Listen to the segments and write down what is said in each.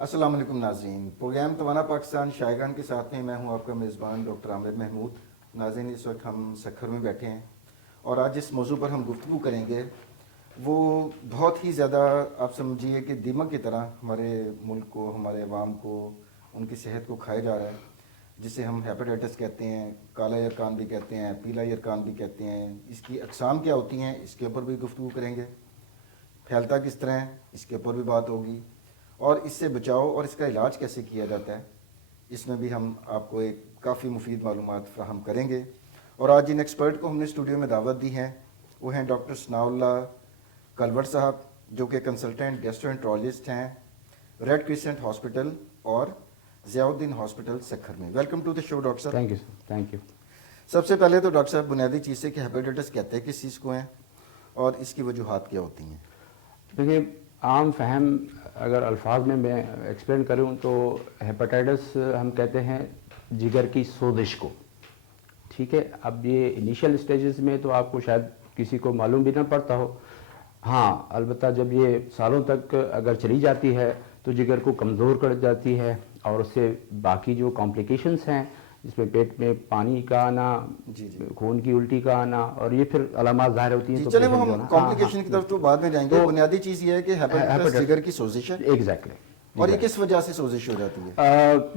अस्सलाम वालेकुम नाज़रीन, प्रोग्राम तवाना पाकिस्तान शायगान के साथ में मैं हूं आपका मेज़बान डॉक्टर आमिर महमूद। नाज़रीन, इस वक्त हम सखर में बैठे हैं और आज जिस मौजू पर हम गुफ्तगू करेंगे वो बहुत ही ज़्यादा आप समझिए कि दीमक की तरह हमारे मुल्क को, हमारे अवाम को, उनकी सेहत को खाया जा रहा है, जिसे हम हेपेटाइटिस कहते हैं, काला यरकान भी कहते हैं, पीला यरकान भी कहते हैं। इसकी अक़साम क्या होती हैं, इसके ऊपर भी गुफ्तगू करेंगे। फैलता किस तरह है, इसके ऊपर भी बात होगी, और इससे बचाव और इसका इलाज कैसे किया जाता है, इसमें भी हम आपको एक काफ़ी मुफीद मालूमात फ़राहम करेंगे। और आज जिन एक्सपर्ट को हमने स्टूडियो में दावत दी है वो हैं डॉक्टर सनाउल्लाह कलवर साहब, जो कि कंसल्टेंट गैस्ट्रोएंटरोलॉजिस्ट हैं रेड क्रिसेंट हॉस्पिटल और ज़ियाउद्दीन हॉस्पिटल सखर में। Welcome to the show doctor साहब। Thank you sir, thank you. सबसे पहले तो डॉक्टर साहब बुनियादी चीज़ है कि हेपेटाइटिस कहते हैं किस चीज़ को हैं और इसकी वजूहात क्या होती हैं? देखिए, आम फहम अगर अल्फाज में मैं एक्सप्लेन करूं तो हेपेटाइटिस हम कहते हैं जिगर की सोजिश को, ठीक है। अब ये इनिशियल स्टेजेस में तो आपको शायद किसी को मालूम भी ना पड़ता हो, हाँ, अलबत्ता जब ये सालों तक अगर चली जाती है तो जिगर को कमज़ोर कर जाती है और उससे बाकी जो कॉम्प्लिकेशंस हैं जिसमें पेट में पानी का आना, खून की उल्टी का आना और ये फिर अलामात ज़ाहिर होती हैं। तो चले वो हम कॉम्प्लिकेशन की तरफ तो बाद में जाएंगे। बुनियादी चीज़ ये है कि हेपेटाइटिस जिगर की सोजिश है। एग्जैक्टली। और ये किस वजह से सोजिश हो जाती है?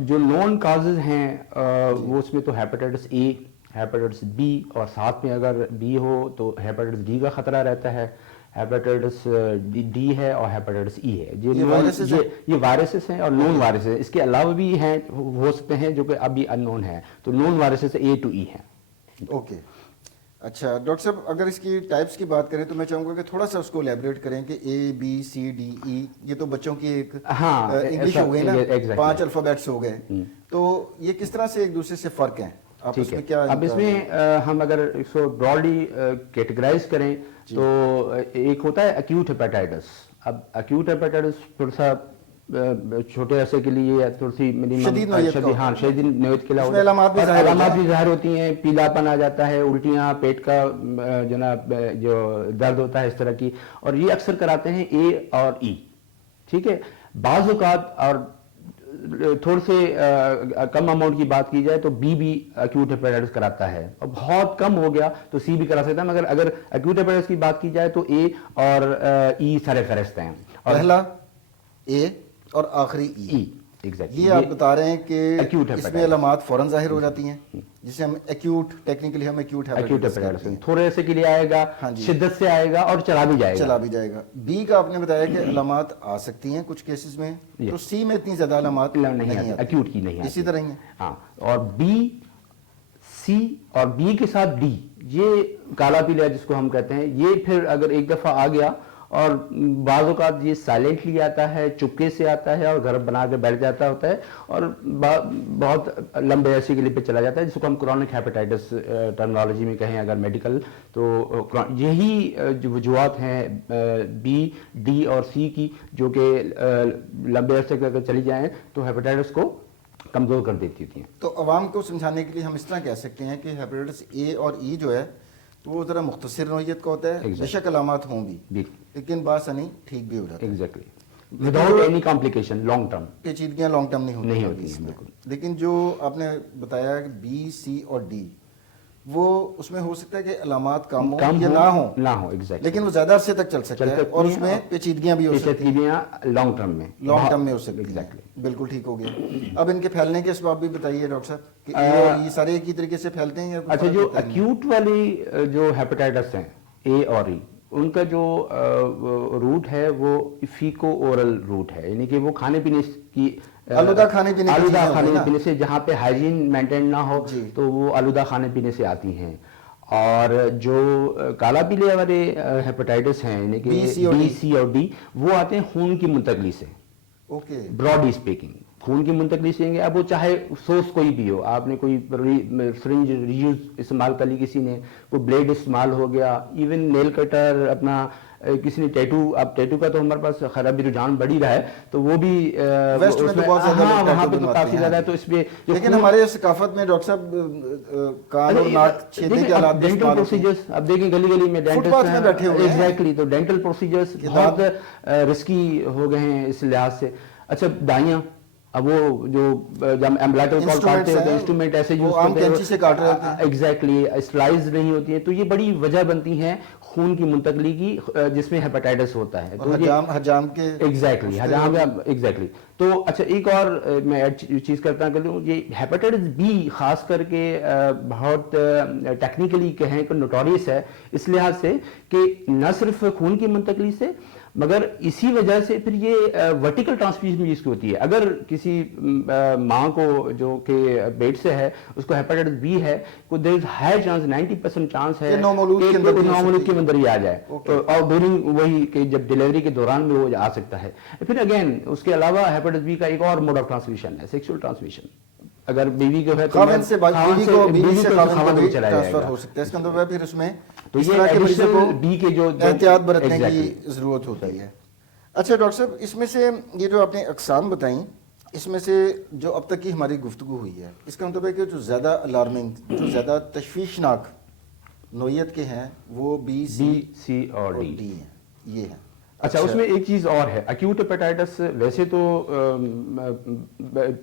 जो नॉन काजेज हैं वो उसमें तो हेपेटाइटिस ए, हेपेटाइटिस बी और साथ में अगर बी हो तो हेपेटाइटिस डी का खतरा रहता है, हेपेटाइटिस डी है और हेपेटाइटिस ई है। ये वायरसेस हैं और नॉन वायरसेस इसके अलावा भी हैं, हो सकते हैं जो कि अभी अननोन है। तो नॉन वायरसेस ए टू ई हैं। ओके, अच्छा डॉक्टर साहब, अगर इसकी टाइप्स की बात करें तो मैं चाहूँगा कि थोड़ा सा उसको एलैबोरेट करें कि A B C D E, ये तो बच्चों की एक इंग्लिश हो गई ना, 5 अल्फ़ाबेट्स हो गए, तो ये किस तरह से एक दूसरे से फ़र्क हैं? आप इसमें क्या अब इसमें हम अगर इसको ब्रॉडली कैटेगराइज करें तो एक होता है एक्यूट हेपेटाइटिस। अब एक्यूट हेपेटाइटिस थोड़ा सा छोटे अरसे के लिए या थोड़ी सी मिनिमम शदीद नोयत के लिए अलामात भी ज़ाहिर होती हैं, पीलापन आ जाता है, उल्टियाँ, पेट का जो दर्द होता है इस तरह की, और ये अक्सर कराते हैं ए और ई, ठीक है। बाज़ औक़ात और थोड़े से कम अमाउंट की बात की जाए तो बी भी एक्यूट हेपेटाइटिस कराता है, और बहुत कम हो गया तो सी भी करा सकता है, मगर अगर एक्यूट हेपेटाइटिस की बात की जाए तो ए और ई सारे फहरिस्त हैं। और पहला ए और आखिरी ई, एग्जैक्टली। ये आप बता रहे हैं कि इसमें अलामात फौरन जाहिर हो जाती हैं, जिसे हम एक्यूट, टेक्निकली हम एक्यूट हेपेटाइटिस, थोड़े से के लिए आएगा, शिद्दत से आएगा और चला भी जाएगा। बी का आपने बताया कि अलामात आ सकती हैं कुछ केसेस में, तो सी में इतनी ज्यादा अलामात नहीं आती, एक्यूट की नहीं आती, इसी तरह ही। हाँ, और बी, सी और बी के साथ डी, ये काला पीला जिसको हम कहते हैं, ये फिर अगर एक दफा आ गया और बाज़ औक़ात ये साइलेंटली आता है, चुपके से आता है और घर बना के बैठ जाता होता है और बहुत लंबे अरसे के लिए पे चला जाता है, जिसको हम क्रोनिक हेपेटाइटिस टर्मिनोलॉजी में कहें अगर मेडिकल, तो यही जो वजूहात हैं बी, डी और सी की, जो कि लंबे अरसे तक अगर चली जाएँ तो हेपेटाइटिस को कमज़ोर कर देती होती हैं। तो अवाम को समझाने के लिए हम इस तरह कह सकते हैं कि हेपेटाइटिस ए और ई जो है तो वो ज़रा मुख्तसर नौइयत का होता है, बेशक अलामात हों भी, लेकिन बासानी ठीक भी हो जाता है। Exactly, without any complication, long term पेचीदगियाँ लॉन्ग टर्म नहीं होती हैं, बिल्कुल। लेकिन जो आपने बताया कि बी, सी और डी, वो उसमें हो सकता है कि अलामात कम हो या ना हो, एग्जैक्टली, लेकिन वो ज़्यादा अरसे तक चल सकता है और उसमें पेचीदगियाँ भी हो सकती हैं लॉन्ग टर्म में हो सकती हैं। एग्जैक्टली, बिल्कुल ठीक हो गया। अब इनके फैलने के असबाब भी बताइए डॉक्टर साहब, कि ए और ई सारे एक ही तरीके से फैलते हैं या? अच्छा, जो एक्यूट वाली जो हेपेटाइटिस हैं ए और ई, उनका जो रूट है वो फीको ओरल रूट है, यानी कि वो खाने पीने की आलूदा खाने पीने से, जहाँ पे हाइजीन मेंटेन ना हो तो वो आलूदा खाने पीने से आती हैं। और जो काला पीले वाले हेपेटाइटिस हैं, यानी कि बी, सी और डी, वो आते हैं खून की मुंतकली से। ओके, ब्रॉडली स्पीकिंग खून की मुंतकली से, अब वो चाहे सोर्स कोई भी हो, आपने कोई सिरिंज रीयूज इस्तेमाल कर ली, किसी ने कोई ब्लेड इस्तेमाल हो गया, इवन नेल कटर, अपना किसी ने टैटू, अब टैटू का तो हमारे पास खराबी रुझान बढ़ ही रहा है, तो वो भी वेस्ट में तो बहुत ज़्यादा, हाँ, वहाँ पे तो काफी ज्यादा है। तो इसमें लेकिन हमारे सकाफत में डॉक्टर साहब कान और नाक छेदने के हालात, डेंटल प्रोसीजर्स, अब देखें गली गली में डेंटिस्ट में बैठे हुए हैं, एग्जैक्टली, तो डेंटल प्रोसीजर्स बहुत रिस्की हो गए हैं इस लिहाज से। अच्छा दाइयाँ, अब वो जो जब हम एम्बलाइटर कॉल काटते हैं तो इंस्ट्रूमेंट ऐसे यूज आम कैंची से काट रहे होते हैं, एग्जैक्टली स्लाइस नहीं होती है, तो ये बड़ी वजह बनती है खून की मुंतकली की, जिसमें हेपेटाइटिस होता है। तो हजाम के एग्जैक्टली हजाम एग्जैक्टली। तो अच्छा एक और मैं ऐड चीज़ करता हूँ, ये हेपेटाइटिस बी खास करके बहुत टेक्निकली कहें तो नोटोरियस है इस लिहाज से कि न सिर्फ खून की मुंतकली से, मगर इसी वजह से फिर ये वर्टिकल ट्रांसमिशन भी इसकी होती है। अगर किसी माँ को जो कि पेट से है उसको हेपेटाइटिस बी है, तो there is high chance, 90% chance है नॉर्मल के अंदर ही आ जाए, और ड्यूरिंग वही कि जब डिलीवरी के दौरान में वो आ सकता है। फिर अगेन उसके अलावा हेपेटाइटिस बी का एक और मोड ऑफ ट्रांसमिशन है सेक्सुअल ट्रांसमिशन। अगर बीवी को है तो खाविन से बीवी से खाविन को भी चला ट्रांसफर हो सकता है। इसका मतलब फिर उसमें तो इस ये तरह के मरीजों को बी के जो एहतियात बरतने की जरूरत होती है। अच्छा डॉक्टर साहब, इसमें से ये जो आपने अक़साम बताई, इसमें से जो अब तक की हमारी गुफ्तगू हुई है, इसका मतलब है कि जो ज़्यादा अलार्मिंग, जो ज़्यादा तशवीशनाक नोयत के हैं वो बी सी और डी हैं, ये हैं। अच्छा उसमें एक चीज़ और है, एक्यूट हेपेटाइटिस वैसे तो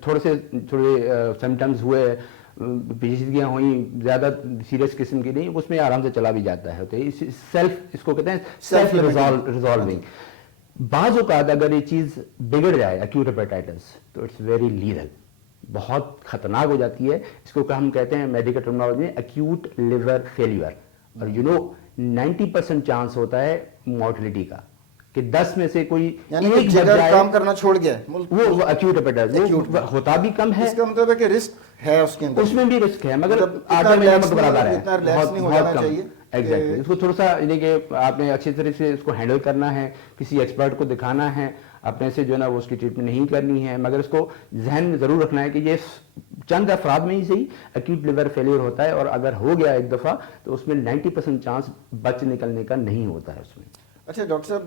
थोड़े सिम्टम्स हुए, पेचीदगियाँ हुई, ज़्यादा सीरियस किस्म की नहीं, उसमें आराम से चला भी जाता है। तो इसको कहते हैं सेल्फ रिजॉल्विंग। बाज़ औक़ात अगर ये चीज़ बिगड़ जाए एक्यूट हेपेटाइटिस तो इट्स वेरी लीथल, बहुत ख़तरनाक हो जाती है। इसको हम कहते हैं मेडिकल टर्मिनोलॉजी में एक्यूट लिवर फेलियर। और 90% चांस होता है मोर्टलिटी का, कि 10 में से कोई एक जगह काम करना छोड़ गया वो एक्यूट हेपेटाइटिस, वो होता भी कम है। इसका मतलब है कि रिस्क है उसके अंदर, उसमें भी रिस्क है, मगर आधे में नमक बराबर है, इतना रिलैक्स नहीं हो जाना चाहिए। एग्जैक्टली इसको थोड़ा सा यानी कि आपने अच्छी तरह से इसको हैंडल करना है, किसी एक्सपर्ट को दिखाना है, अपने से जो है ना वो उसकी ट्रीटमेंट नहीं करनी है, मगर इसको जहन में ज़रूर रखना है कि ये चंद अफराद में ही सही एक्यूट लिवर फेलियर होता है, और अगर हो गया एक दफ़ा तो उसमें 90% चांस बच निकलने का नहीं होता है उसमें। अच्छा डॉक्टर साहब,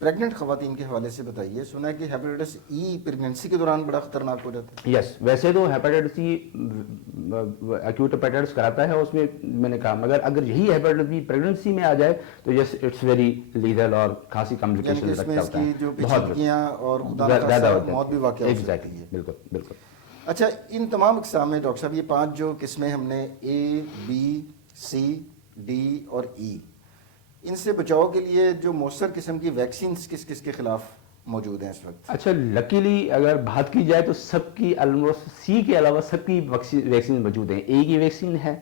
प्रेग्नेंट खवातीन के हवाले से बताइए, सुना है कि हेपेटाइटिस ई प्रेगनेंसी के दौरान बड़ा खतरनाक हो जाता है। यस, वैसे तो हेपेटाइटिस ई एक्यूट हेपेटाइटिस कराता है उसमें, मैंने कहा, मगर अगर यही हेपेटाइटिस बी प्रेगनेंसी में आ जाए तो यस इट्स वेरी लीथल और खासी कॉम्प्लिकेशन रखता होता है, बहुत और ज़्यादा मौत भी वाक़या हो सकती है। बिल्कुल बिल्कुल। अच्छा, इन तमाम अक़साम में डॉक्टर साहब ये 5 जो किस्में हमने ए बी सी डी और ई, इनसे बचाव के लिए जो मौसर किस्म की वैक्सीन किस किस के खिलाफ मौजूद हैं इस वक्त? अच्छा लकीली अगर बात की जाए तो सबकी ऑलमोस्ट सी के अलावा सबकी वैक्सीन मौजूद हैं। ए की वैक्सीन है,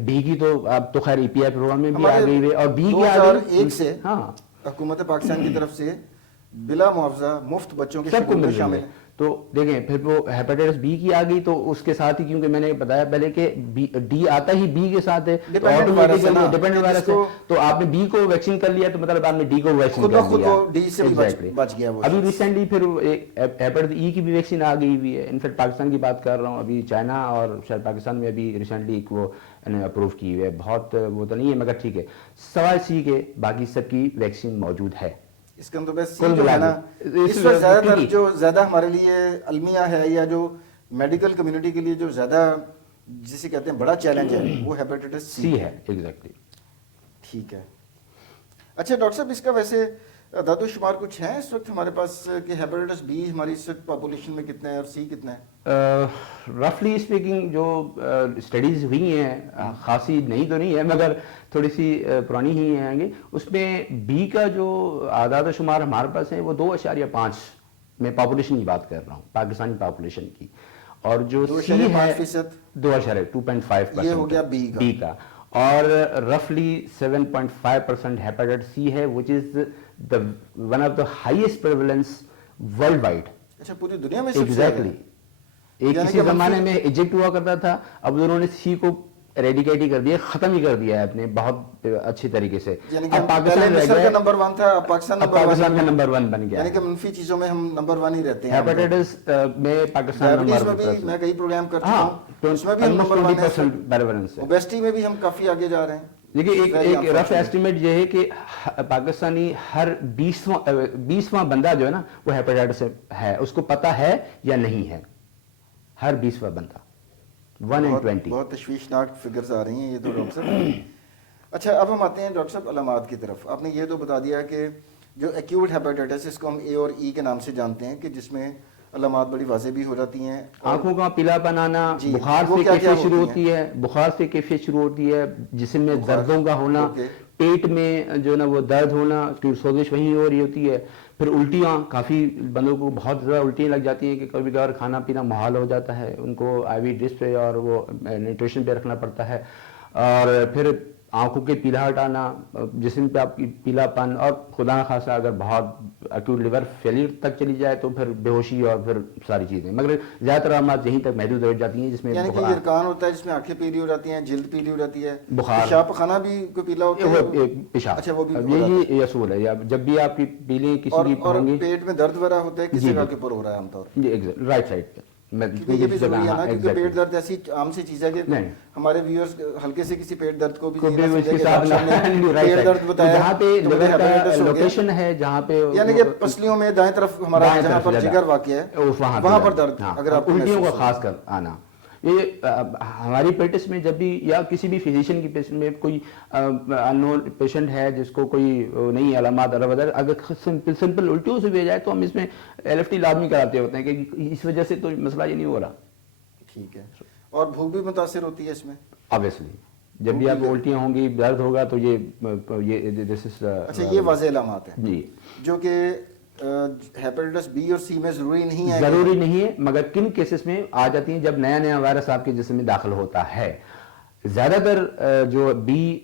बी की तो अब तो खैर EPI प्रोग्राम में भी आ गई है, और बी की 2001 से हाँ हुकूमत पाकिस्तान की तरफ से बिला मुआवजा मुफ्त बच्चों के सबको मिल शामिल है। तो देखें फिर वो हेपेटाइटिस बी की आ गई, तो उसके साथ ही, क्योंकि मैंने बताया पहले कि डी आता ही बी के साथ है, डिपेंडेंट वायरस है, तो आपने बी को वैक्सीन कर लिया तो मतलब आपने डी को वैक्सीन कर लिया, डी से भी बच गया वो। अभी रिसेंटली फिर हेपेटाइटिस ई की भी वैक्सीन आ गई हुई है। इनफैक्ट पाकिस्तान की बात कर रहा हूँ, अभी चाइना और शायद पाकिस्तान में अभी रिसेंटली वो अप्रूव की हुई है, बहुत वो तो नहीं है मगर ठीक है। सवाए सी के बाकी सबकी वैक्सीन मौजूद है। इसका मतलब सी जो है ना, इस वक्त ज़्यादातर जो ज़्यादा हमारे लिए अलमिया है या जो मेडिकल कम्युनिटी के लिए जो ज़्यादा जिसे कहते हैं बड़ा चैलेंज है, वो हेपेटाइटिस सी है। एग्जैक्टली ठीक है। अच्छा डॉक्टर साहब, इसका वैसे दादोशुमार कुछ है इस वक्त हमारे पास कि हेपेटाइटिस बी हमारी इस वक्त पॉपुलेशन में कितना है और सी कितना है? रफली स्पीकिंग जो स्टडीज हुई हैं, खासी नहीं तो नहीं है मगर थोड़ी सी पुरानी ही आएंगे, उसमें बी का जो आदाद शुमार हमारे पास है वो 2.5 में पॉपुलेशन की बात कर रहा हूँ, पाकिस्तानी पॉपुलेशन की, और जो सी है 2.5% ये हो गया बी का, और रफली 7.5% हेपेटाइटिस सी है, which is the one of the highest prevalence world wide. अच्छा, पूरी दुनिया में? एग्जैक्टली। एक किसी जमाने में इजेक्ट हुआ करता था, अब उन्होंने सी को रेडिकेट ही कर दिया, खत्म ही कर दिया है अपने बहुत अच्छी तरीके से। अब पाकिस्तान का नंबर 1 था, अब पाकिस्तान का नंबर 1 बन गया। यानी कि मनफी चीजों में हम नंबर 1 ही रहते हैं। हेपेटाइटिस में पाकिस्तान नंबर 1 में भी मैं कई प्रोग्राम करता हूं, तो उसमें भी हम नंबर 1 है। ओबेसिटी में भी हम काफी आगे जा रहे हैं। देखिए एक रफ एस्टिमेट ये है कि पाकिस्तानी हर 20वां बंदा जो है ना वो हेपेटाइटिस है, उसको पता है या नहीं है, हर 20वां बंदा। 1 in 20। बहुत तशवीशनाक फिगर्स आ रही हैं ये तो डॉक्टर साहब। अच्छा, अब हम आते हैं डॉक्टर साहब अलामात की तरफ। आपने ये तो बता दिया कि جو ایکیوٹ ہیپیٹائٹس اس کو ہم اے اور ای کے نام سے جانتے ہیں کہ جس میں علامات بڑی واضح بھی ہو جاتی ہیں. آنکھوں کا پیلا پن آنا, جی بخار وہ سے کیا کیا کیفیت شروع ہوتی ہوتی ہے, بخار سے کیفیت شروع ہوتی ہے, جسم میں دردوں کا ہونا, پیٹ میں جو نا وہ درد ہونا, سوزش وہیں ہو رہی ہوتی ہے. پھر الٹیاں, کافی بندوں کو بہت زیادہ الٹیاں لگ جاتی ہیں کہ کبھی کبھار کھانا پینا محال ہو جاتا ہے, ان کو آئی وی ڈرپس پہ اور وہ نیوٹریشن پہ رکھنا پڑتا ہے. اور پھر آنکھوں کے پیلا ہٹانا, جسم پہ آپ کی پیلا پن, اور خدا نخواستہ اگر بہت ایکوٹ لیور فیلئر تک چلی جائے تو پھر بے ہوشی اور پھر ساری چیزیں. مگر زیادہ تر علامات یہیں تک محدود رہ جاتی ہیں, جس میں یعنی کہ یرکان ہوتا ہے جس میں آنکھیں پیلی ہو جاتی ہیں, جلد پیلی ہو جاتی ہے, بخار, پیشاب پخانہ بھی کوئی پیلا ہوتا ہے, پیشاب. اچھا وہ بھی یہ اصول ہے, جب بھی آپ کی پیلیں کسی کی اور ہوں گی. پیٹ میں درد وغیرہ ہوتا ہے کس جگہ کے اوپر ہو رہا ہے عام طور پر؟ جی رائٹ سائڈ پہ. کیونکہ یہ بھی ضروری ہے نا, کیونکہ پیٹ درد ایسی عام سی چیز ہے کہ ہمارے ویورز ہلکے سے کسی پیٹ درد کو بھی اس کے ساتھ پیٹ درد بتایا, جہاں پہ لیور کا لوکیشن ہے, جہاں پہ یعنی کہ پسلیوں میں دائیں طرف ہمارا جہاں پر جگر واقع ہے وہاں پر درد, اگر آپ الٹیوں کا خاص کر آنا. یہ ہماری پریکٹس میں جب بھی یا کسی بھی فزیشین کی پیشنٹ میں کوئی ان نون پیشنٹ ہے جس کو کوئی نئی علامات اگر سمپل الٹیوں سے بھی جائے تو ہم اس میں ایل ایف ٹی لازمی کراتے ہوتے ہیں کہ اس وجہ سے تو مسئلہ یہ نہیں ہو رہا. ٹھیک ہے. اور بھوک بھی متاثر ہوتی ہے اس میں obviously, جب بھی آپ الٹیاں ہوں گی, درد ہوگا تو یہ اچھا یہ واضح علامات ہیں جی, جو کہ ہیپیٹائٹس بی اور سی میں ضروری نہیں ہے. ضروری نہیں ہے, مگر کن کیسز میں آ جاتی ہیں جب نیا نیا وائرس آپ کے جسم میں داخل ہوتا ہے. زیادہ تر جو بی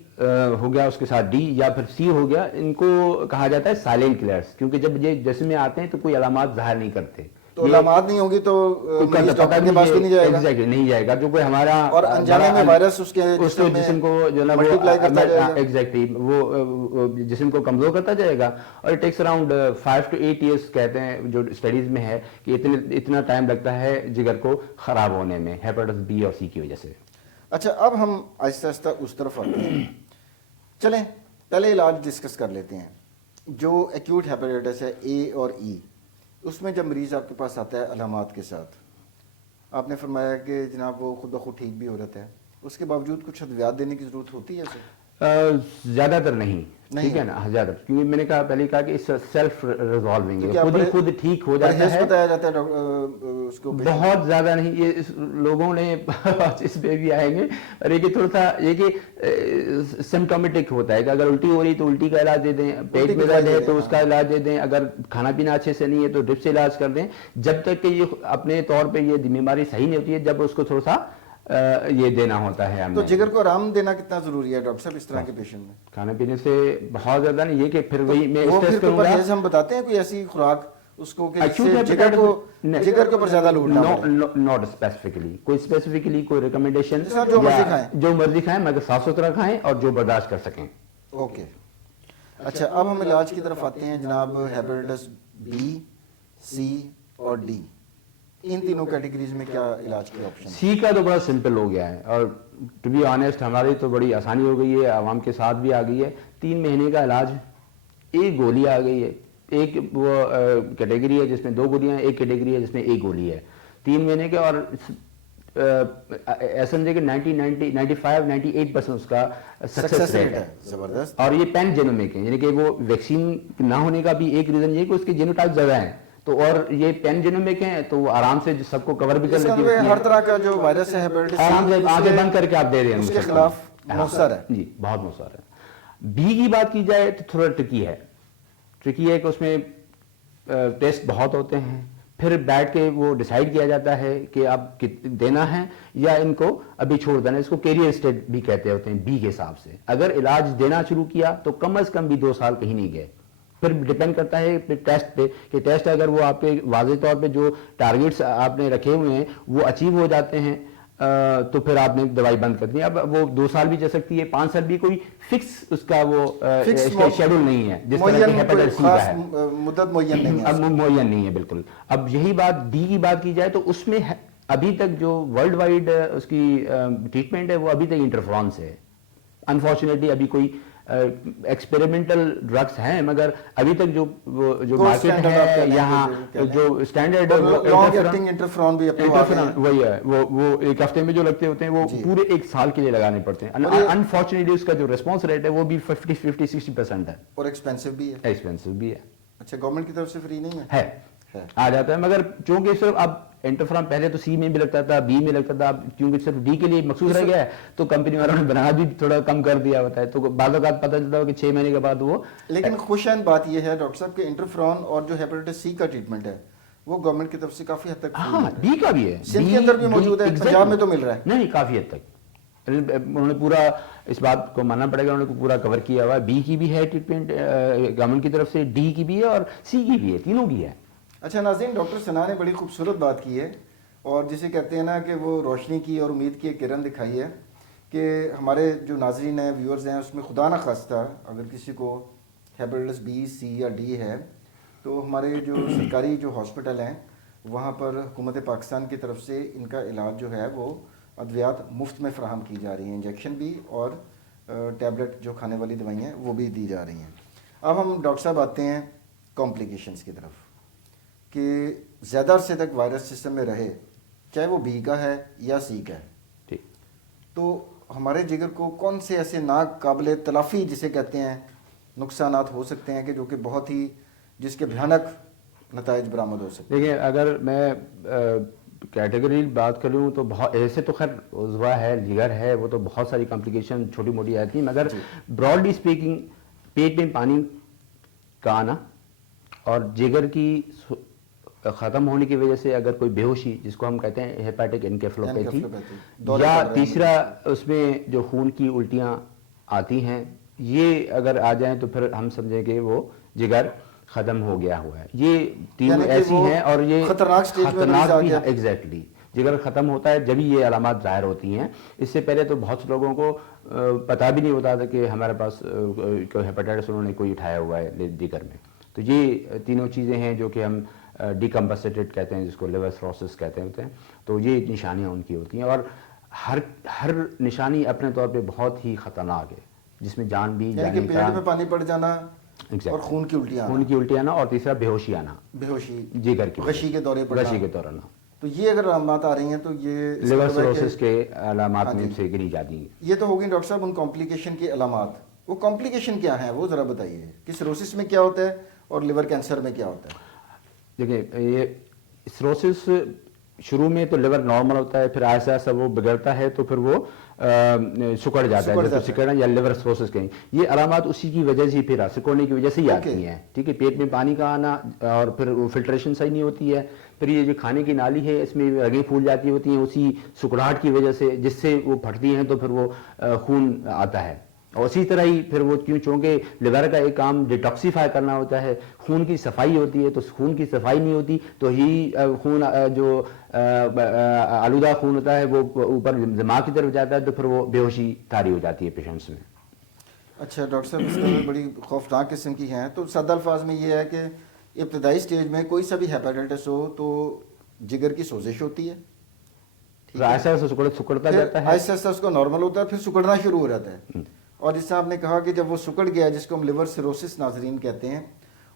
ہو گیا اس کے ساتھ ڈی یا پھر سی ہو گیا, ان کو کہا جاتا ہے سائلنٹ کلرز, کیونکہ جب یہ جسم میں آتے ہیں تو کوئی علامات ظاہر نہیں کرتے. تو علامات نہیں ہوگی تو ڈاکٹر کے پاس بھی نہیں جائے گا. ایگزیکٹلی نہیں جائے گا, جو کوئی ہمارا اور انجانے میں وائرس اس کے جسم کو جو نا ملٹیپلائی کرتا جائے گا. ایگزیکٹلی وہ جسم کو کمزور کرتا جائے گا. اور ٹیکس اراؤنڈ 5 to 8 years کہتے ہیں جو اسٹڈیز میں ہے کہ اتنا ٹائم لگتا ہے جگر کو خراب ہونے میں ہیپیٹائٹس بی اور سی کی وجہ سے. اچھا اب ہم آہستہ آہستہ اس طرف آتے ہیں. چلیں پہلے علاج ڈسکس کر لیتے ہیں. جو ایکیوٹ ہیپیٹائٹس ہے اے اور ای, اس میں جب مریض آپ کے پاس آتا ہے علامات کے ساتھ, آپ نے فرمایا کہ جناب وہ خود بخود ٹھیک بھی ہو جاتا ہے, اس کے باوجود کچھ ادویات دینے کی ضرورت ہوتی ہے اسے؟ زیادہ تر نہیں, ٹھیک ہے نا, زیادہ تر, کیونکہ میں نے کہا پہلے کہا کہ اس سیلف ریزالونگ ہے, خود ٹھیک ہو جاتا ہے. بتایا جاتا ہے اس کو بہت زیادہ نہیں, یہ لوگوں نے اس پہ بھی آئیں گے, اور یہ کہ تھوڑا سا یہ کہ سمٹومیٹک ہوتا ہے کہ اگر الٹی ہو رہی تو الٹی کا علاج دے دیں, پیٹ میں درد ہے تو اس کا علاج دے دیں, اگر کھانا پینا اچھے سے نہیں ہے تو ڈرپ سے علاج کر دیں, جب تک کہ یہ اپنے طور پہ یہ بیماری صحیح نہیں ہوتی ہے, جب اس کو تھوڑا سا یہ دینا ہوتا ہے. تو جگر کو آرام دینا کتنا ضروری ہے ڈاکٹر صاحب اس طرح کے پیشنٹ میں؟ کھانے پینے سے بہت زیادہ نہیں, یہ کہ پھر وہی میں اسٹریس کروں گا, ہم بتاتے ہیں کوئی ایسی خوراک اس کو کہ جگر کے اوپر زیادہ لوڈ نہ پڑے. ناٹ اسپیسیفکلی, کوئی اسپیسیفکلی کوئی ریکمنڈیشن, جو مرضی کھائیں مگر صاف ستھرا کھائیں اور جو برداشت کر سکیں. اوکے. اچھا اب ہم علاج کی طرف آتے ہیں جناب. ہیپیٹائٹس بی, سی اور ڈی, ان تینوں کیٹیگریز میں کیا علاج کے آپشن؟ سی کا تو بڑا سمپل ہو گیا ہے, اور ٹو بی آنیسٹ ہماری تو بڑی آسانی ہو گئی ہے, عوام کے ساتھ بھی آ گئی ہے. 3 مہینے کا علاج, ایک گولی آ گئی ہے. ایک وہ کیٹیگری ہے جس میں 2 گولیاں ہیں, ایک کیٹیگری ہے جس میں 1 گولی ہے. 3 مہینے کے, اور ایسا کہ 95-98% اس کا سکسیس ریٹ ہے. زبردست. اور یہ پین جینومک ہے, یعنی کہ وہ ویکسین نہ ہونے کا بھی ایک ریزن یہ کہ اس کے جینوٹائپ زیادہ ہیں, تو اور یہ پین جینومک ہیں تو وہ آرام سے سب کو کور بھی کر لیتی ہے. ہر طرح کا جو وائرس ہے ہیپیٹائٹس آرام سے آنکھیں بند کر کے آپ دے رہے ہیں, اس کے خلاف مؤثر ہے. جی بہت مؤثر ہے. بی کی بات کی جائے تو تھوڑا ٹرکی ہے کہ اس میں ٹیسٹ بہت ہوتے ہیں, پھر بیٹھ کے وہ ڈیسائیڈ کیا جاتا ہے کہ اب دینا ہے یا ان کو ابھی چھوڑ دینا. اس کو کیریئر اسٹیٹ بھی کہتے ہوتے ہیں بی کے حساب سے. اگر علاج دینا شروع کیا تو کم از کم بھی 2 سال کہیں نہیں گئے. پھر ڈیپینڈ کرتا ہے ٹیسٹ پہ کہ ٹیسٹ اگر وہ آپ کے واضح طور پہ جو ٹارگیٹس آپ نے رکھے ہوئے ہیں وہ اچیو ہو جاتے ہیں تو پھر آپ نے دوائی بند کر دی. اب وہ 2 سال بھی چل سکتی ہے, 5 سال بھی, کوئی فکس اس کا وہ شیڈول نہیں ہے جس طرح کہ ہیپیٹائٹس سی کا ہے, مدت معین نہیں ہے. اب معین نہیں ہے بالکل. اب یہی بات ڈی کی بات کی جائے تو اس میں ابھی تک جو ورلڈ وائڈ اس کی ٹریٹمنٹ ہے وہ ابھی تک انٹرفرون سے ہے. انفارچونیٹلی ابھی کوئی एक्सपेरिमेंटल ड्रग्स हैं, मगर अभी तक जो Gold मार्केट standard आप है कहते हैं, यहाँ जो स्टैंडर्ड लॉन्ग एक्टिंग इंटरफ्रॉन भी अब तो आ गए हैं। वही है, वो एक हफ्ते में जो लगते होते हैं वो जी। पूरे एक साल के लिए लगाने पड़ते हैं। और ये- अनफॉर्चुनेटली उसका जो रिस्पॉन्स रेट है वो भी 50-60% है, और एक्सपेंसिव भी है। एक्सपेंसिव भी है। अच्छा, गवर्नमेंट की तरफ से फ्री नहीं है? है आ जाता है, मगर चूंकि सिर्फ अब इंटरफ्रॉन पहले तो सी में भी लगता था, बी में लगता था, अब क्योंकि सिर्फ डी के लिए मखसूस रह गया है तो कंपनी वालों ने बना भी थोड़ा कम कर दिया होता है, तो बाद औक़ात पता चलता है कि 6 महीने के बाद वो लेकिन खुशहाल बात यह है डॉक्टर साहब कि इंटरफ्रॉन और जो हेपेटाइटिस सी का ट्रीटमेंट है वो गवर्नमेंट की तरफ से काफी हद तक free हाँ मिल रहा है। बी का भी है, सिंध के B, अंदर भी D, मौजूद है, exactly। पंजाब में तो मिल रहा है। नहीं काफी हद तक उन्होंने पूरा इस बात को मानना पड़ेगा, उन्होंने पूरा कवर किया हुआ है। बी की भी है ट्रीटमेंट गवर्नमेंट की तरफ से, डी की भी है और सी की भी है, तीनों की है। अच्छा नाज़रीन, डॉक्टर सना ने बड़ी खूबसूरत बात की है और जिसे कहते हैं ना कि वो रोशनी की और उम्मीद की एक किरण दिखाई है कि हमारे जो नाजरीन हैं, व्यूअर्स हैं, उसमें खुदा न खास्ता अगर किसी को हेपेटाइटिस बी, सी या डी है तो हमारे जो सरकारी जो हॉस्पिटल हैं वहाँ पर हुकूमत पाकिस्तान की तरफ से इनका इलाज जो है वो अद्वियात मुफ्त में फ़राहम की जा रही हैं, इंजेक्शन भी और टैबलेट जो खाने वाली दवाइयाँ हैं वो भी दी जा रही हैं। अब हम डॉक्टर साहब आते हैं कॉम्प्लिकेशंस की तरफ कि ज़्यादा अरसे तक वायरस सिस्टम में रहे, चाहे वो बी का है या सी का है, ठीक, तो हमारे जिगर को कौन से ऐसे नाकाबिल तलाफ़ी जिसे कहते हैं नुकसानात हो सकते हैं कि जो कि बहुत ही जिसके भयानक नताइज बरामद हो सकते देखिए अगर मैं कैटेगरी बात करूँ तो बहुत ऐसे तो खैर उज़वा है, जिगर है, वो तो बहुत सारी कॉम्प्लिकेशन छोटी मोटी आती हैं, मगर ब्रॉडली स्पीकिंग पेट में पानी का आना और जिगर की ख़त्म होने की वजह से अगर कोई बेहोशी जिसको हम कहते हैं हेपेटिक एनकेफेलोपैथी, दौरे या पड़ रहे हैं तीसरा उसमें जो खून की उल्टियाँ आती हैं, ये अगर आ जाएं तो फिर हम समझें कि वो जिगर ख़त्म हो गया हुआ है। ये तीनों यानी कि ऐसी वो हैं और ये खतरनाक स्टेज में खतरनाक मरीज आ भी गया। एग्जैक्टली जिगर ख़त्म होता है जब ये अलामात ज़ाहिर होती हैं। इससे पहले तो बहुत से लोगों को पता भी नहीं होता था कि हमारे पास कोई हेपेटाइटिस उन्होंने कोई उठाया हुआ है जिगर में। तो ये तीनों चीज़ें हैं जो कि हम डिकम्पसेटेड कहते हैं, जिसको लिवर सिरोसिस कहते हैं। तो ये निशानियाँ उनकी होती हैं और हर निशानी अपने तौर पे बहुत ही ख़तरनाक है, जिसमें जान भी यानी कि जाने पेट का में पानी पड़ जाना Exactly। और खून की उल्टियाँ खून की उल्टी आना और तीसरा बेहोशी आना, बेहोशी, जिगर की गशी के दौरे पड़ना। गशी के दौरान तो ये अगर अलामात आ रही हैं तो ये इसका लिवर मतलब है कि- सिरोसिस के अलामात हाँ में जी। से गिनी जाती हैं। ये तो होगी डॉक्टर साहब उन कॉम्प्लिकेशन की अलामात। वो कॉम्प्लिकेशन क्या है वो ज़रा बताइए कि सिरोसिस में क्या होता है और लिवर कैंसर में क्या होता है? देखिए ये सिरोसिस शुरू में तो लिवर नॉर्मल होता है, फिर ऐसा ऐसा वो बिगड़ता है तो फिर वो सिकुड़ जाता है, सिकुड़ना या लिवर सिरोसिस कहें। ये अलामात उसी की वजह से फिर सिकुड़ने की वजह से ही आती हैं। ठीक है, पेट में पानी का आना और फिर वो फिल्ट्रेशन सही नहीं होती है, फिर ये जो खाने की नाली है इसमें रगें फूल जाती होती हैं उसी सिकुड़ाहट की वजह से, जिससे वो फटती हैं तो फिर वो खून आता है। और उसी तरह ही फिर वो चूँकि लिवर का एक काम डिटॉक्सीफाई करना होता है, खून की सफाई होती है, तो खून की सफाई नहीं होती तो ही खून जो आलूदा खून होता है वो ऊपर दिमाग की तरफ जाता है तो फिर वो बेहोशी तारी हो जाती है पेशेंट्स में। अच्छा डॉक्टर साहब, इसमें बड़ी खौफनाक किस्म की हैं। तो सादा अल्फाज में ये है कि इब्तदाई स्टेज में कोई सा भी हेपेटाइटिस हो तो जिगर की सोजिश होती है, ऐसा ऐसा सुकड़ता जाता है, ऐसा ऐसा उसको नॉर्मल होता है, फिर सुकड़ना शुरू हो जाता है। और जिससे आपने कहा कि जब वो सुकड़ गया जिसको हम लिवर सिरोसिस नाजरीन कहते हैं,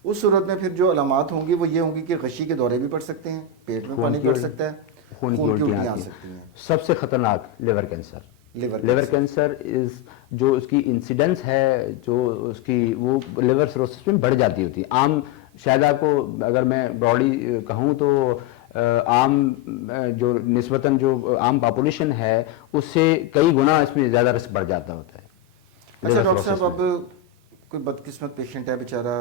उस सूरत में फिर जो अलामात होंगी वो ये होंगी कि गशी के दौरे भी पड़ सकते हैं, पेट में पानी बढ़ सकता है, खून की उल्टियाँ आ सकती हैं। सबसे खतरनाक liver cancer. Liver cancer is जो उसकी इंसिडेंस है, जो उसकी वो लिवर सिरोसिस में बढ़ जाती होती है। आम शायद आपको अगर मैं ब्रॉडली कहूँ तो आम जो निस्बतन जो आम पॉपुलेशन है उससे कई गुना इसमें ज़्यादा रिस्क बढ़ जाता होता है। अच्छा डॉक्टर साहब, अब कोई बदकिस्मत पेशेंट है बेचारा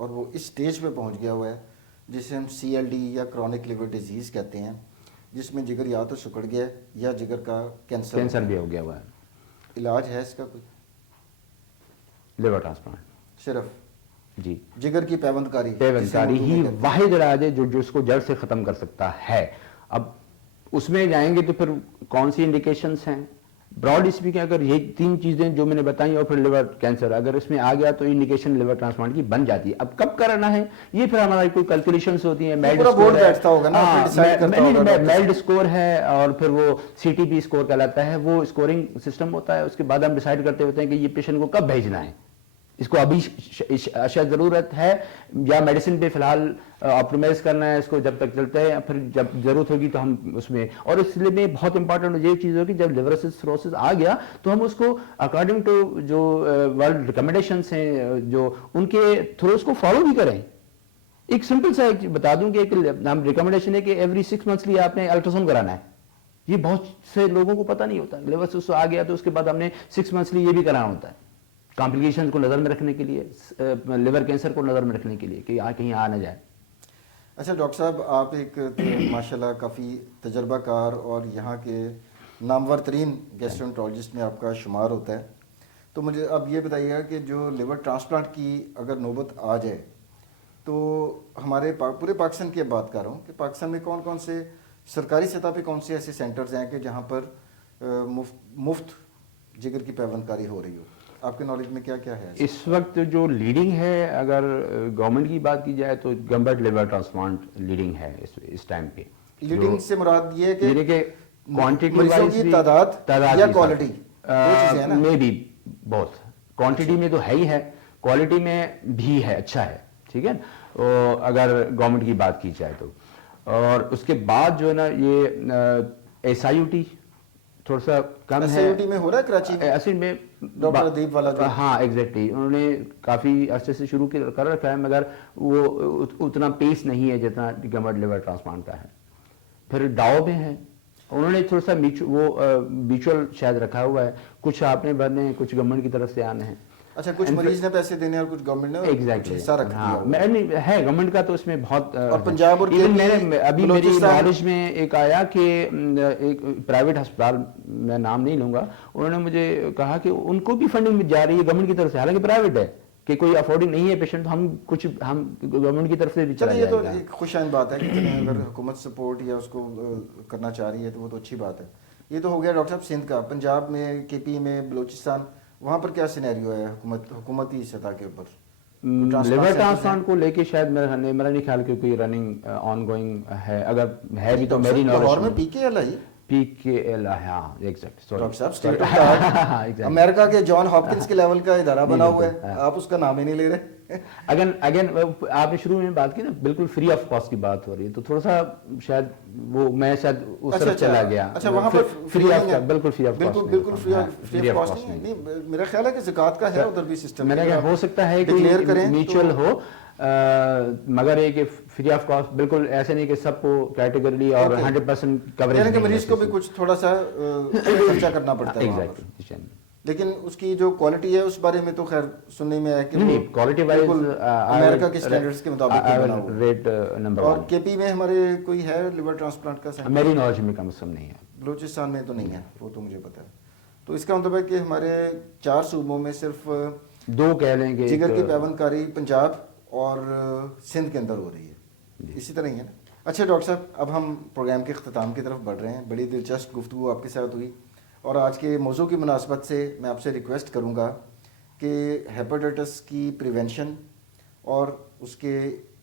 और वो इस स्टेज पे पहुंच गया हुआ है जिसे हम CLD या क्रॉनिक लिवर डिजीज़ कहते हैं, जिसमें जिगर या तो सिकुड़ गया है या जिगर का कैंसर भी हो गया हुआ है। इलाज है इसका कोई? लिवर ट्रांसप्लांट सिर्फ जी, जिगर की पैवंदकारी ही वाहिद इलाज है जो इसको जड़ से ख़त्म कर सकता है। अब उसमें जाएंगे तो फिर कौन सी इंडिकेशंस हैं? ब्रॉड स्पीकिंग अगर ये तीन चीज़ें जो मैंने बताई और फिर लिवर कैंसर अगर इसमें आ गया तो इंडिकेशन लिवर ट्रांसप्लांट की बन जाती है। अब कब करना है ये फिर हमारी कोई कैलकुलेशंस होती हैं, मेल्ड स्कोर है और फिर वो CTP स्कोर कहलाता है, वो स्कोरिंग सिस्टम होता है। उसके बाद हम डिसाइड करते होते हैं कि ये पेशेंट को कब भेजना है, इसको अभी शायद ज़रूरत है या मेडिसिन पे फिलहाल ऑप्टिमाइज करना है इसको जब तक चलता है, फिर जब ज़रूरत होगी तो हम उसमें, और इसलिए में बहुत इंपॉर्टेंट ये चीज़ होगी जब लिवर सिरोसिस आ गया तो हम उसको अकॉर्डिंग टू जो वर्ल्ड रिकमेंडेशंस हैं जो उनके थ्रू उसको फॉलो भी करें। एक सिंपल सा एक बता दूं कि हम रिकमेंडेशन है कि एवरी 6 मंथ्स लिए आपने अल्ट्रासाउंड कराना है। ये बहुत से लोगों को पता नहीं होता। लिवर सिरोसिस आ गया तो उसके बाद हमने 6 मंथ्स लिए ये भी कराना होता है, कॉम्प्लिकेशंस को नज़र में रखने के लिए, लिवर कैंसर को नज़र में रखने के लिए कि कहीं आ ना जाए। अच्छा डॉक्टर साहब, आप एक माशाल्लाह काफ़ी तजर्बाकार और यहाँ के नामवर तरीन गैस्ट्रोएंटरोलॉजिस्ट में आपका शुमार होता है, तो मुझे अब ये बताइएगा कि जो लिवर ट्रांसप्लांट की अगर नौबत आ जाए तो हमारे पूरे पाकिस्तान की बात कर रहा हूँ कि पाकिस्तान में कौन कौन से सरकारी सतह पे कौन से ऐसे सेंटर्स हैं कि जहाँ पर मुफ्त जिगर की पैवंदकारी हो रही हो? आपके नॉलेज में क्या क्या है? इस वक्त जो लीडिंग है, अगर गवर्नमेंट की बात की जाए तो गवर्नमेंट लिवर ट्रांसप्लांट लीडिंग है इस टाइम पे। लीडिंग से मुराद ये है कि क्वांटिटी मरीजों की तादाद या क्वालिटी, दो चीजें हैं ना? में भी बहुत क्वांटिटी में तो है ही है, क्वालिटी में भी है, अच्छा है, ठीक है। अगर गवर्नमेंट की बात की जाए तो, और उसके बाद जो है ना ये SIUT थोड़ा सा कम है। SIUT में हो रहा है कराची में, असल में डॉक्टर अदीब वाला जो, हाँ एग्जैक्टली, उन्होंने काफ़ी अरसे से शुरू कर रखा है, मगर वो उतना पेस नहीं है जितना गवर्नमेंट लिवर ट्रांसप्लांट का है। फिर डाओ में है, उन्होंने थोड़ा सा म्यूचुअल शायद रखा हुआ है, कुछ आपने भरने हैं, कुछ गवर्नमेंट की तरफ से आने हैं। अच्छा, कुछ मरीज ने पैसे देने और कुछ गवर्नमेंट ने एग्जैक्टली हिस्सा रख दिया है गवर्नमेंट का, तो इसमें बहुत और पंजाब और इवन मैंने अभी मेरी नॉलेज में एक आया कि एक प्राइवेट अस्पताल, मैं नाम नहीं लूंगा, उन्होंने मुझे कहा कि उनको भी फंडिंग जा रही है गवर्नमेंट की तरफ से, हालांकि प्राइवेट है कि कोई अफोर्डिंग नहीं है पेशेंट, हम गवर्नमेंट की तरफ से भी चला जाएगा। ये तो जाएगा। एक खुशाइन बात है कि अगर हुकूमत सपोर्ट या उसको करना चाह रही है तो वो तो अच्छी बात है। ये तो हो गया डॉक्टर साहब सिंध का। पंजाब में, KP में, बलूचिस्तान, वहाँ पर क्या सिनेरियो है हुकूमती सतह के ऊपर? लिवर ट्रांसप्लांट को लेके शायद मेरा नहीं ख्याल कि कोई रनिंग ऑन गोइंग है, अगर है भी तो मेरी नॉलेज में PKL, हाँ एग्जैक्ट, डॉक्टर साहब स्टेट ऑफ द अमेरिका के जॉन हॉपकिंस के लेवल का इदारा बना हुआ है, आप उसका नाम ही नहीं ले रहे। अगेन आपने शुरू में बात की ना, बिल्कुल फ्री ऑफ कॉस्ट की बात हो रही है, तो थोड़ा सा शायद वो मैं शायद उस तरफ चला गया। अच्छा, वहाँ पर फ्री ऑफ, बिल्कुल फ्री ऑफ कॉस्ट, बिल्कुल फ्री ऑफ कॉस्ट नहीं। मेरा ख्याल है कि ज़कात का है उधर भी सिस्टम, मेरा ख्याल हो सकता है कि म्यूचुअल हो, मगर ये कि फ्री ऑफ कॉस्ट, बिल्कुल ऐसे नहीं कि सबको कैटेगरी और 100% कवरेज, यानी कि मरीज को भी कुछ थोड़ा सा खर्चा करना पड़ता है। एग्जैक्टली, लेकिन उसकी जो क्वालिटी है उस बारे में तो खैर सुनने में है कि नहीं, क्वालिटी वाइज अमेरिका के स्टैंडर्ड्स के मुताबिक रेट नंबर 1। और KP में हमारे कोई है लिवर ट्रांसप्लांट का सेंटर? मेरी नॉलेज में कम से कम नहीं है। बलूचिस्तान में तो नहीं है, वो तो मुझे पता है। तो इसका मतलब है कि हमारे 4 सूबों में सिर्फ 2 कह लेंगे, जिगर की पैवंदकारी पंजाब और सिंध के अंदर हो रही है, इसी तरह ही है ना? अच्छा डॉक्टर साहब, अब हम प्रोग्राम के अख्ताम की तरफ बढ़ रहे हैं। बड़ी दिलचस्प गुफ्तगू आपके साथ हुई, और आज के मौजू की मुनासबत से मैं आपसे रिक्वेस्ट करूंगा कि हेपेटाइटिस की प्रिवेंशन और उसके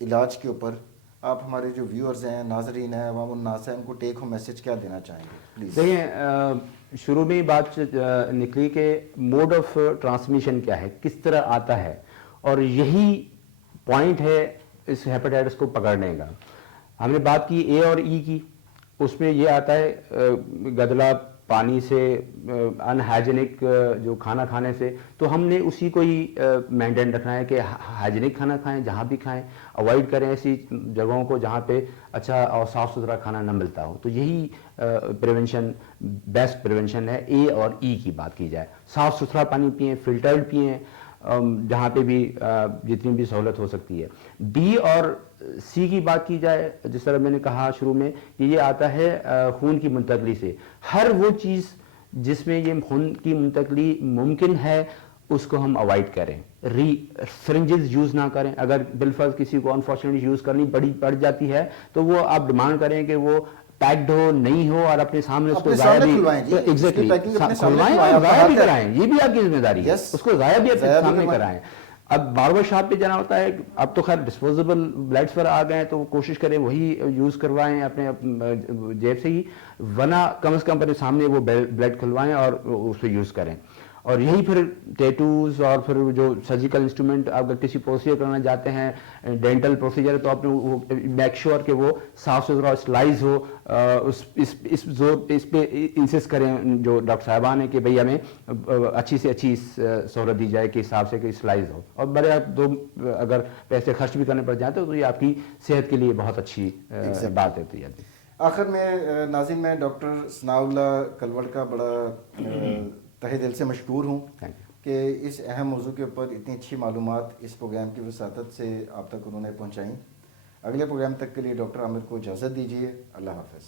इलाज के ऊपर आप हमारे जो व्यूअर्स हैं, नाजरीन हैं, अवाम उन्नास हैं, उनको टेक होम मैसेज क्या देना चाहेंगे प्लीज़? देखिए, शुरू में ही बात निकली कि मोड ऑफ ट्रांसमिशन क्या है, किस तरह आता है, और यही पॉइंट है इस हेपेटाइटिस को पकड़ने का। हमने बात की A और E की, उसमें ये आता है गदला पानी से, अनहाइजेनिक जो खाना खाने से, तो हमने उसी को ही मेंटेन रखना है कि हाइजेनिक खाना खाएं, जहाँ भी खाएं, अवॉइड करें ऐसी जगहों को जहाँ पे अच्छा और साफ़ सुथरा खाना न मिलता हो। तो यही प्रिवेंशन, बेस्ट प्रिवेंशन है A और E की बात की जाए। साफ़ सुथरा पानी पिएँ, फिल्टर्ड पिएँ, जहाँ पे भी जितनी भी सहूलत हो सकती है। B और C की बात की जाए, जिस तरह मैंने कहा शुरू में, ये आता है खून की मुंतकली से। हर वो चीज़ जिसमें ये खून की मुंतकली मुमकिन है उसको हम अवॉइड करें। सिरिंजेस यूज़ ना करें। अगर बिलफर्ज किसी को अनफॉर्चुनेटली यूज़ करनी पड़ जाती है तो वो आप डिमांड करें कि वो पैक्ड हो, नहीं हो, और अपने सामने उसको ज़ाया भी एग्जैक्टली खुलवाएं और ज़ाया भी कराएं। ये भी आपकी जिम्मेदारी है, उसको ज़ाया भी अपने सामने कराएं। अब बार्बर शॉप पे जाना होता है, अब तो खैर डिस्पोजेबल ब्लेड्स पर आ गए हैं, तो कोशिश करें वही यूज़ करवाएं अपने जेब से ही, वरना कम से कम अपने सामने वो ब्लेड खुलवाएं और उसको यूज़ करें। اور یہی پھر ٹیٹوز اور پھر جو سرجیکل انسٹرومنٹ اگر کسی پروسیجر کرنا چاہتے ہیں ڈینٹل پروسیجر تو آپ میک شیور کہ وہ صاف ستھرا سلائز ہو, اس زور پہ اس پہ انسسٹ کریں جو ڈاکٹر صاحبان ہیں کہ بھئی ہمیں اچھی سے اچھی سہولت دی جائے کہ حساب سے کہ سلائز ہو, اور بڑے آپ دو اگر پیسے خرچ بھی کرنے پڑ جاتے تو یہ آپ کی صحت کے لیے بہت اچھی بات ہوتی ہے. آخر میں ناظرین میں ڈاکٹر ثناء اللہ کلوڑ کا بڑا تہہ دل سے مشکور ہوں کہ اس اہم موضوع کے اوپر اتنی اچھی معلومات اس پروگرام کی وساطت سے آپ تک انہوں نے پہنچائیں. اگلے پروگرام تک کے لیے ڈاکٹر عامر کو اجازت دیجیے. اللہ حافظ.